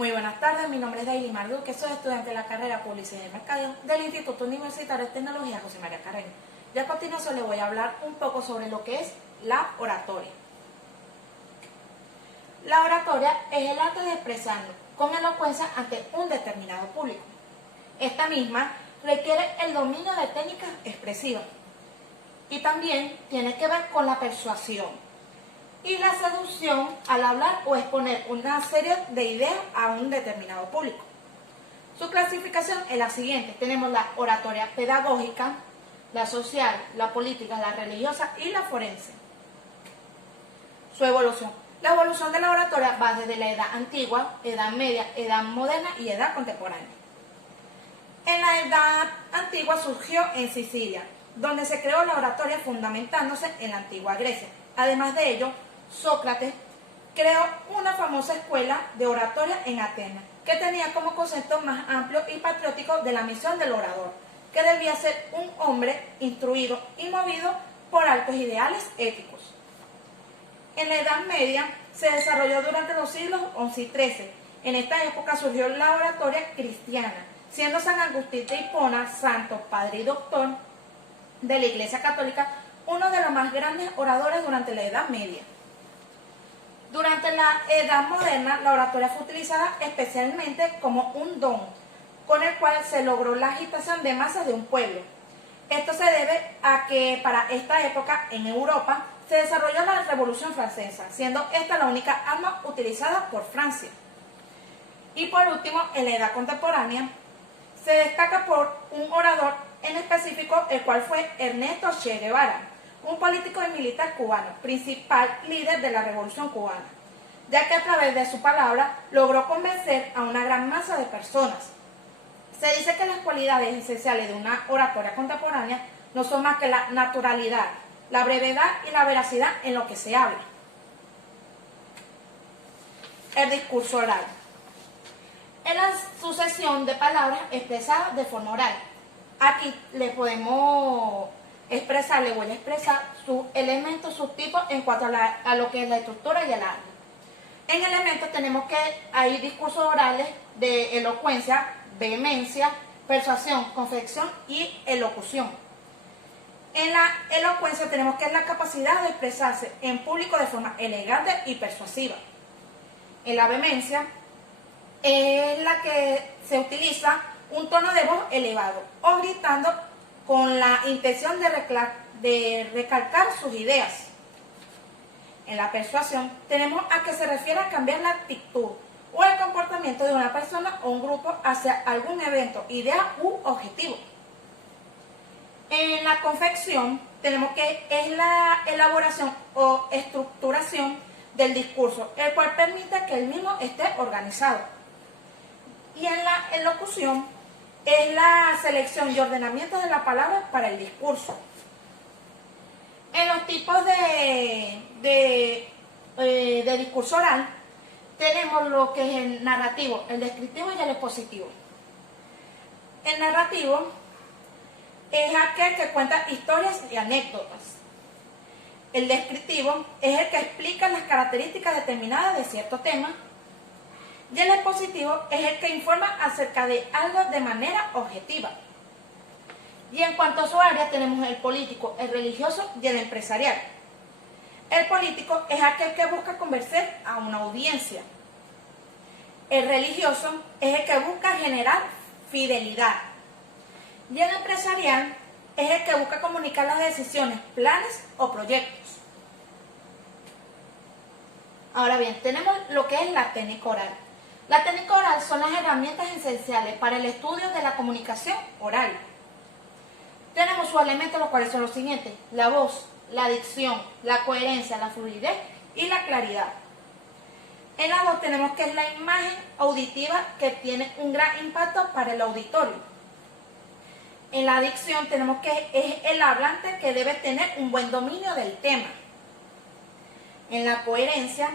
Muy buenas tardes, mi nombre es Daily Marduque, soy estudiante de la carrera Publicidad y Mercadeo del Instituto Universitario de Tecnología José María Carreño. Y a continuación les voy a hablar un poco sobre lo que es la oratoria. La oratoria es el arte de expresarnos con elocuencia ante un determinado público. Esta misma requiere el dominio de técnicas expresivas y también tiene que ver con la persuasión y la seducción al hablar o exponer una serie de ideas a un determinado público. Su clasificación es la siguiente. Tenemos la oratoria pedagógica, la social, la política, la religiosa y la forense. Su evolución. La evolución de la oratoria va desde la edad antigua, edad media, edad moderna y edad contemporánea. En la edad antigua surgió en Sicilia, donde se creó la oratoria fundamentándose en la antigua Grecia. Además de ello, Sócrates creó una famosa escuela de oratoria en Atenas, que tenía como concepto más amplio y patriótico de la misión del orador, que debía ser un hombre instruido y movido por altos ideales éticos. En la Edad Media se desarrolló durante los siglos XI y XIII. En esta época surgió la oratoria cristiana, siendo San Agustín de Hipona, santo, padre y doctor de la Iglesia Católica, uno de los más grandes oradores durante la Edad Media. Durante la Edad Moderna, la oratoria fue utilizada especialmente como un don, con el cual se logró la agitación de masas de un pueblo. Esto se debe a que para esta época en Europa se desarrolló la Revolución Francesa, siendo esta la única arma utilizada por Francia. Y por último, en la Edad Contemporánea, se destaca por un orador en específico, el cual fue Ernesto Che Guevara, un político y militar cubano, principal líder de la Revolución Cubana, ya que a través de su palabra logró convencer a una gran masa de personas. Se dice que las cualidades esenciales de una oratoria contemporánea no son más que la naturalidad, la brevedad y la veracidad en lo que se habla. El discurso oral es la sucesión de palabras expresadas de forma oral. Aquí le podemos expresar, le voy a expresar sus elementos, sus tipos en cuanto a lo que es la estructura y el arte. En elementos tenemos que hay discursos orales de elocuencia, vehemencia, persuasión, confección y elocución. En la elocuencia tenemos que es la capacidad de expresarse en público de forma elegante y persuasiva. En la vehemencia es la que se utiliza un tono de voz elevado o gritando con la intención de recalcar sus ideas. En la persuasión tenemos a que se refiere a cambiar la actitud o el comportamiento de una persona o un grupo hacia algún evento, idea u objetivo. En la confección tenemos que es la elaboración o estructuración del discurso, el cual permite que el mismo esté organizado. Y en la elocución es la selección y ordenamiento de la palabra para el discurso. En los tipos de discurso oral tenemos lo que es el narrativo, el descriptivo y el expositivo. El narrativo es aquel que cuenta historias y anécdotas. El descriptivo es el que explica las características determinadas de cierto tema. Y el expositivo es el que informa acerca de algo de manera objetiva. Y en cuanto a su área tenemos el político, el religioso y el empresarial. El político es aquel que busca convencer a una audiencia. El religioso es el que busca generar fidelidad. Y el empresarial es el que busca comunicar las decisiones, planes o proyectos. Ahora bien, tenemos lo que es la técnica oral. La técnica oral son las herramientas esenciales para el estudio de la comunicación oral. Tenemos sus elementos, los cuales son los siguientes: la voz, la dicción, la coherencia, la fluidez y la claridad. En la voz tenemos que es la imagen auditiva que tiene un gran impacto para el auditorio. En la dicción tenemos que es el hablante que debe tener un buen dominio del tema. En la coherencia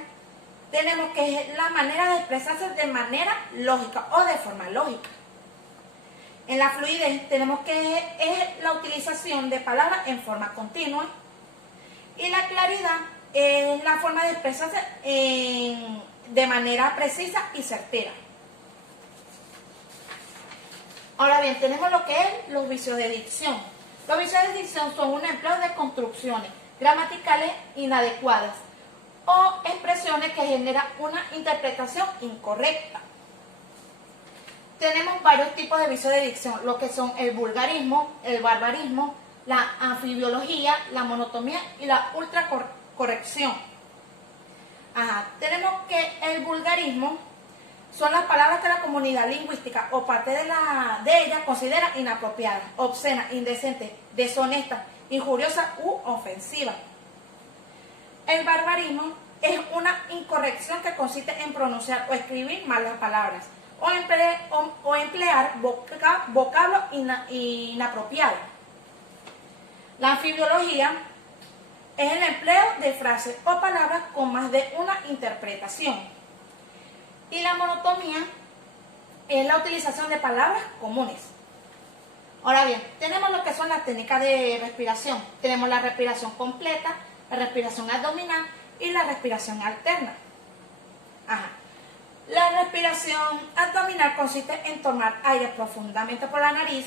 tenemos que es la manera de expresarse de manera lógica o de forma lógica. En la fluidez tenemos que es la utilización de palabras en forma continua. Y la claridad es la forma de expresarse de manera precisa y certera. Ahora bien, tenemos lo que es los vicios de dicción. Los vicios de dicción son un empleo de construcciones gramaticales inadecuadas o expresiones que generan una interpretación incorrecta. Tenemos varios tipos de vicios de dicción, lo que son el vulgarismo, el barbarismo, la anfibiología, la monotonía y la ultracorrección. Tenemos que el vulgarismo son las palabras que la comunidad lingüística o parte de ella considera inapropiadas, obscenas, indecentes, deshonestas, injuriosas u ofensivas. El barbarismo es una incorrección que consiste en pronunciar o escribir mal las palabras o emplear vocablos inapropiados. La anfibiología es el empleo de frases o palabras con más de una interpretación. Y la monotonía es la utilización de palabras comunes. Ahora bien, tenemos lo que son las técnicas de respiración. Tenemos la respiración completa, la respiración abdominal y la respiración alterna. La respiración abdominal consiste en tomar aire profundamente por la nariz,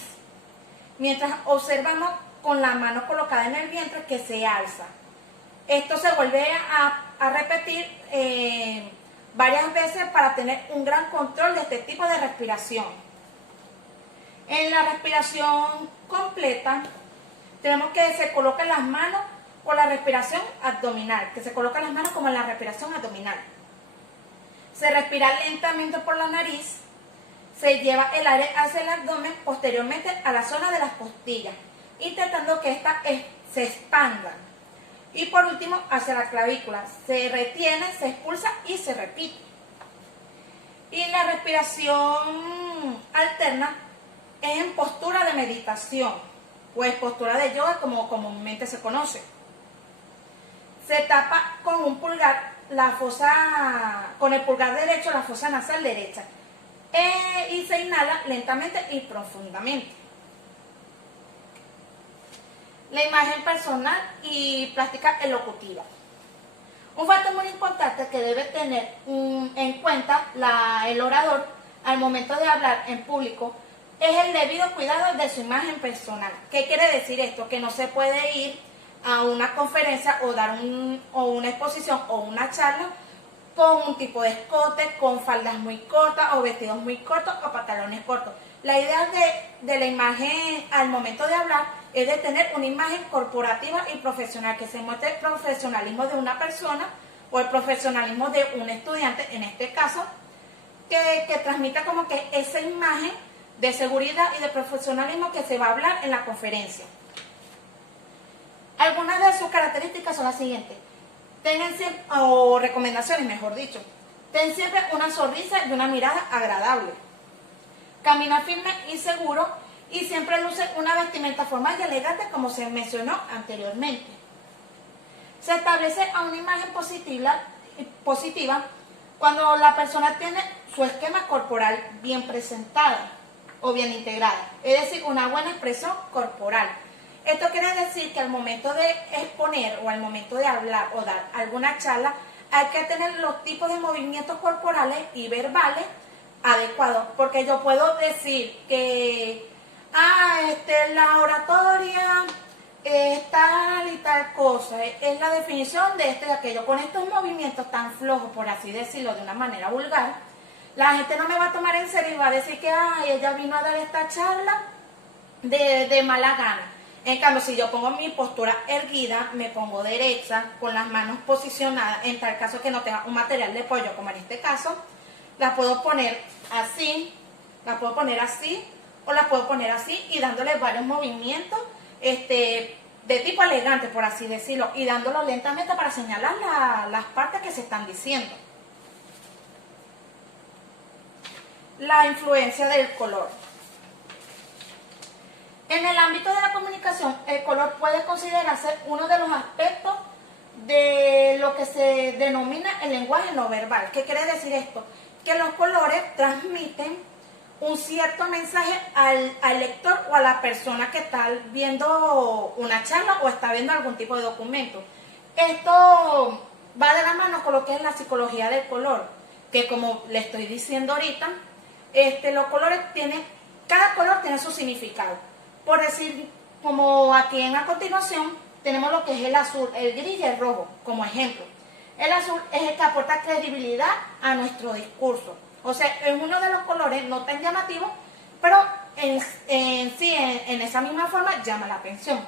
mientras observamos con la mano colocada en el vientre que se alza. Esto se vuelve a repetir varias veces para tener un gran control de este tipo de respiración. En la respiración completa, tenemos que se colocan las manos con la respiración abdominal, que se colocan las manos como en la respiración abdominal. Se respira lentamente por la nariz, se lleva el aire hacia el abdomen, posteriormente a la zona de las costillas, intentando que ésta se expanda. Y por último, hacia la clavícula. Se retiene, se expulsa y se repite. Y la respiración alterna es en postura de meditación, o es postura de yoga como comúnmente se conoce. Se tapa con un pulgar con el pulgar derecho la fosa nasal derecha y se inhala lentamente y profundamente. La imagen personal y plástica elocutiva. Un factor muy importante que debe tener en cuenta el orador al momento de hablar en público es el debido cuidado de su imagen personal. ¿Qué quiere decir esto? Que no se puede ir a una conferencia o dar una exposición o una charla con un tipo de escote, con faldas muy cortas o vestidos muy cortos o pantalones cortos. La idea de la imagen al momento de hablar es de tener una imagen corporativa y profesional, que se muestre el profesionalismo de una persona o el profesionalismo de un estudiante, en este caso, que transmita como que esa imagen de seguridad y de profesionalismo que se va a hablar en la conferencia. Algunas de sus características son las siguientes. Tengan siempre, o recomendaciones mejor dicho, ten siempre una sonrisa y una mirada agradable. Camina firme y seguro y siempre luce una vestimenta formal y elegante como se mencionó anteriormente. Se establece a una imagen positiva cuando la persona tiene su esquema corporal bien presentada o bien integrada, es decir, una buena expresión corporal. Esto quiere decir que al momento de exponer o al momento de hablar o dar alguna charla hay que tener los tipos de movimientos corporales y verbales adecuados, porque yo puedo decir que la oratoria es tal y tal cosa, es la definición de esto y aquello. Con estos movimientos tan flojos, por así decirlo de una manera vulgar, la gente no me va a tomar en serio y va a decir que ella vino a dar esta charla de mala gana. En cambio, si yo pongo mi postura erguida, me pongo derecha, con las manos posicionadas, en tal caso que no tenga un material de apoyo, como en este caso, la puedo poner así, o la puedo poner así y dándole varios movimientos de tipo elegante, por así decirlo, y dándolo lentamente para señalar las partes que se están diciendo. La influencia del color. En el ámbito de la comunicación, el color puede considerarse uno de los aspectos de lo que se denomina el lenguaje no verbal. ¿Qué quiere decir esto? Que los colores transmiten un cierto mensaje al lector o a la persona que está viendo una charla o está viendo algún tipo de documento. Esto va de la mano con lo que es la psicología del color, que como le estoy diciendo ahorita, los colores tienen cada color tiene su significado. Por decir, como aquí a continuación, tenemos lo que es el azul, el gris y el rojo, como ejemplo. El azul es el que aporta credibilidad a nuestro discurso. O sea, es uno de los colores no tan llamativos, pero en esa misma forma llama la atención.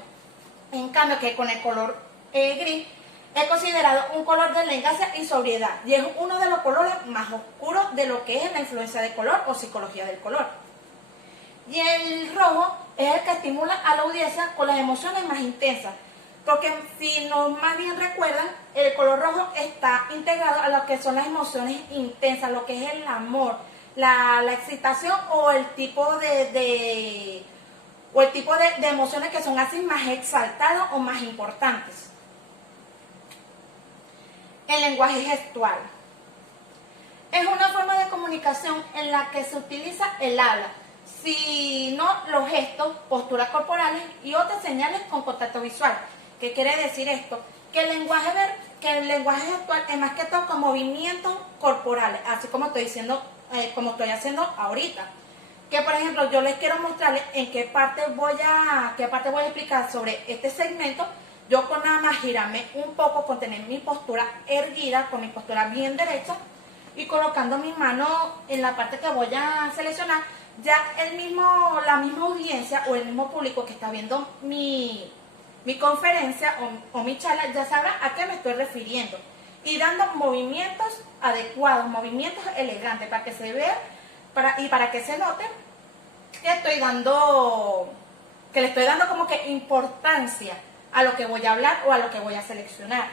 En cambio, que con el color gris es considerado un color de elegancia y sobriedad, y es uno de los colores más oscuros de lo que es la influencia de color o psicología del color. Y el rojo es el que estimula a la audiencia con las emociones más intensas, porque si nos más bien recuerdan, el color rojo está integrado a lo que son las emociones intensas, lo que es el amor, la excitación o el tipo de emociones que son así más exaltadas o más importantes. El lenguaje gestual es una forma de comunicación en la que se utiliza el habla, sino los gestos, posturas corporales y otras señales con contacto visual. ¿Qué quiere decir esto? Que el lenguaje gestual es más que todo con movimientos corporales, así como estoy diciendo, como estoy haciendo ahorita. Que por ejemplo yo les quiero mostrarles en qué parte voy a explicar sobre este segmento. Yo con nada más girarme un poco, con tener mi postura erguida, con mi postura bien derecha y colocando mi mano en la parte que voy a seleccionar, ya la misma audiencia o el mismo público que está viendo mi conferencia o mi charla ya sabrá a qué me estoy refiriendo. Y dando movimientos adecuados, movimientos elegantes para que se vea y para que se note que le estoy dando como que importancia a lo que voy a hablar o a lo que voy a seleccionar.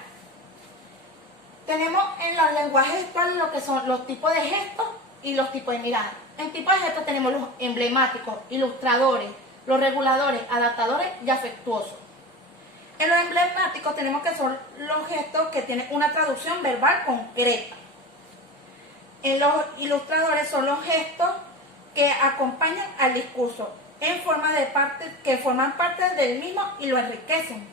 Tenemos en los lenguajes gestuales lo que son los tipos de gestos y los tipos de miradas. En tipos de gestos tenemos los emblemáticos, ilustradores, los reguladores, adaptadores y afectuosos. En los emblemáticos tenemos que son los gestos que tienen una traducción verbal concreta. En los ilustradores son los gestos que acompañan al discurso en forma que forman parte del mismo y lo enriquecen.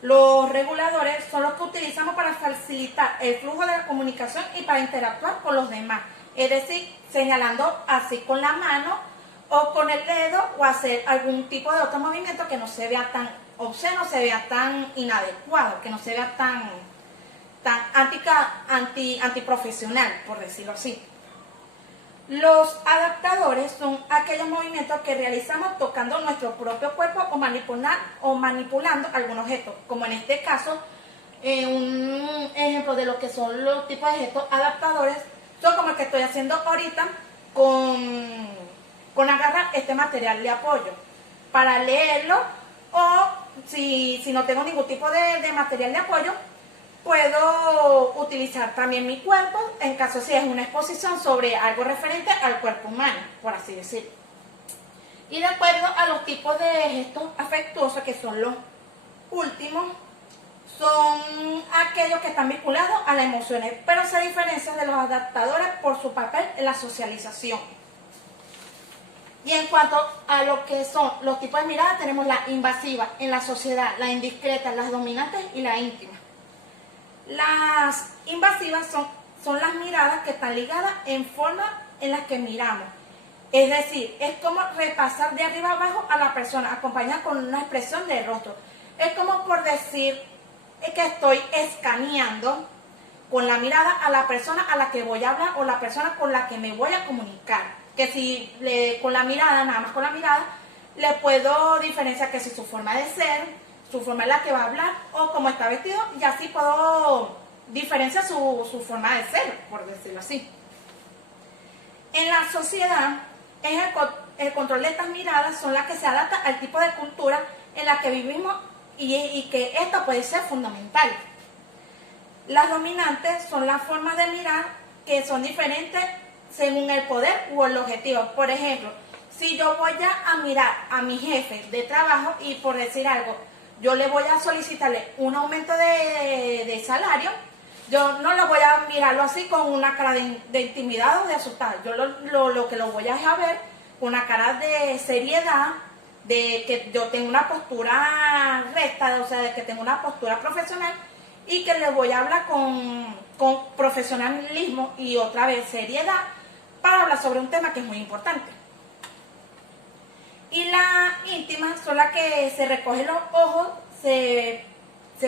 Los reguladores son los que utilizamos para facilitar el flujo de la comunicación y para interactuar con los demás, es decir, señalando así con la mano o con el dedo o hacer algún tipo de otro movimiento que no se vea tan obsceno, se vea tan inadecuado, que no se vea tan antiprofesional, por decirlo así. Los adaptadores son aquellos movimientos que realizamos tocando nuestro propio cuerpo o manipulando algún objeto, como en este caso, un ejemplo de lo que son los tipos de gestos adaptadores, son como el que estoy haciendo ahorita con agarrar este material de apoyo para leerlo, o si no tengo ningún tipo de material de apoyo, puedo utilizar también mi cuerpo en caso si es una exposición sobre algo referente al cuerpo humano, por así decirlo. Y de acuerdo a los tipos de gestos afectuosos, que son los últimos, son aquellos que están vinculados a las emociones, pero se diferencian de los adaptadores por su papel en la socialización. Y en cuanto a lo que son los tipos de miradas, tenemos la invasiva en la sociedad, la indiscreta, las dominantes y la íntima. Las invasivas son las miradas que están ligadas en forma en las que miramos. Es decir, es como repasar de arriba abajo a la persona, acompañada con una expresión del rostro. Es como por decir que estoy escaneando con la mirada a la persona a la que voy a hablar o la persona con la que me voy a comunicar. Que si con la mirada, nada más con la mirada, le puedo diferenciar que si su forma de ser, su forma en la que va a hablar o cómo está vestido, y así puedo diferenciar su forma de ser, por decirlo así. En la sociedad, el control de estas miradas son las que se adaptan al tipo de cultura en la que vivimos y que esta puede ser fundamental. Las dominantes son las formas de mirar que son diferentes según el poder o el objetivo. Por ejemplo, si yo voy a mirar a mi jefe de trabajo y por decir algo, yo le voy a solicitarle un aumento de salario, yo no lo voy a mirarlo así con una cara de intimidad o de asustado. Yo lo que lo voy a dejar ver con una cara de seriedad, de que yo tengo una postura recta, o sea, de que tengo una postura profesional y que le voy a hablar con profesionalismo y otra vez seriedad para hablar sobre un tema que es muy importante. Y las íntimas son las que se recogen los ojos, se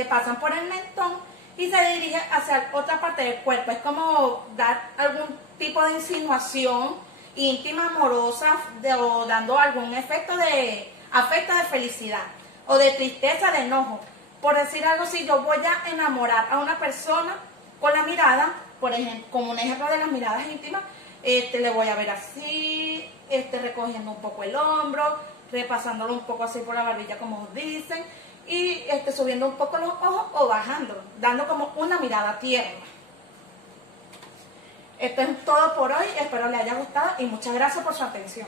pasan por el mentón y se dirige hacia otra parte del cuerpo. Es como dar algún tipo de insinuación íntima, amorosa, o dando algún efecto de afecto de felicidad o de tristeza, de enojo. Por decir algo, si yo voy a enamorar a una persona con la mirada, por ejemplo, como un ejemplo de las miradas íntimas, le voy a ver así, recogiendo un poco el hombro, repasándolo un poco así por la barbilla como dicen, y subiendo un poco los ojos o bajando, dando como una mirada tierna. Esto es todo por hoy, espero les haya gustado y muchas gracias por su atención.